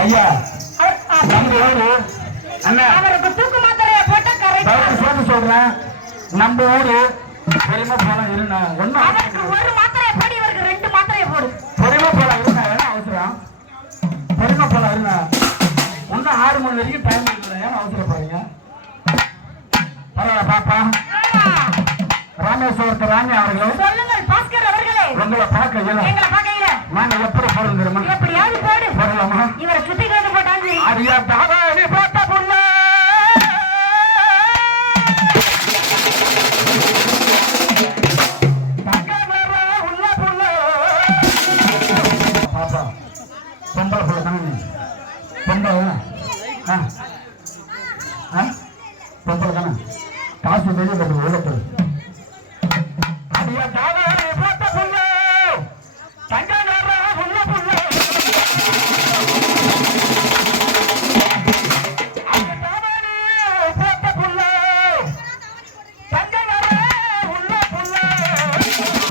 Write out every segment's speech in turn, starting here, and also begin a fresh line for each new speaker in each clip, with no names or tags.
ஐயா அண்ணா சொல்றேன். நம்ம ஊரு பெரியமா போனா இருண்ணா. ஒன்னும்
ஒரு மாத்திரையை போடு இவருக்கு ரெண்டு மாத்திரையை போடு
பெரியமா போல இருண்ணா என்ன அவசரம்? பெரியமா போல இருண்ணா. ஆறு மணி வரைக்கும் டைம் இருக்குது ஏன் அவசரப்படுறீங்க? பரவாயில்ல பாப்பா. ராமேஸ்வரத்து ராணி அவர்களே. சொல்லுங்கள் உங்களை பார்க்க இயல எங்களை பார்க்கையில நாங்க எப்படி போறது தெரியுமா
எப்படியாவது போடு வரலாமா இவரை சுத்தி போட்டாலும் சரி
அடியா போட்ட மேல உள்ள புள்ள. பாப்பா பொம்பளை புள்ள தானே நீ? பொம்பளை? பொம்பளை தானே? காசு வெளியே கட்டு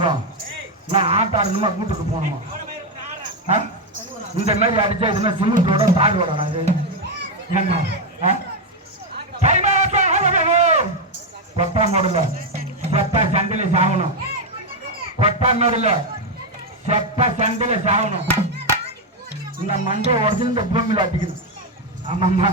போகணும் நான் ஆட்டாடணுமா வீட்டுக்கு போகணுமா? இந்த மாதிரி அடிச்சா இதுனா சிமெண்டோட தாடோட அது ஏங்க கொட்டா மூடல செத்த சங்கிலி சாகணும். கொட்டா மூடல செத்த சங்கிலி சாகணும். இந்த மண்டை உடச்சு இந்த பூமியில அடிக்கணும். ஆமாம்மா.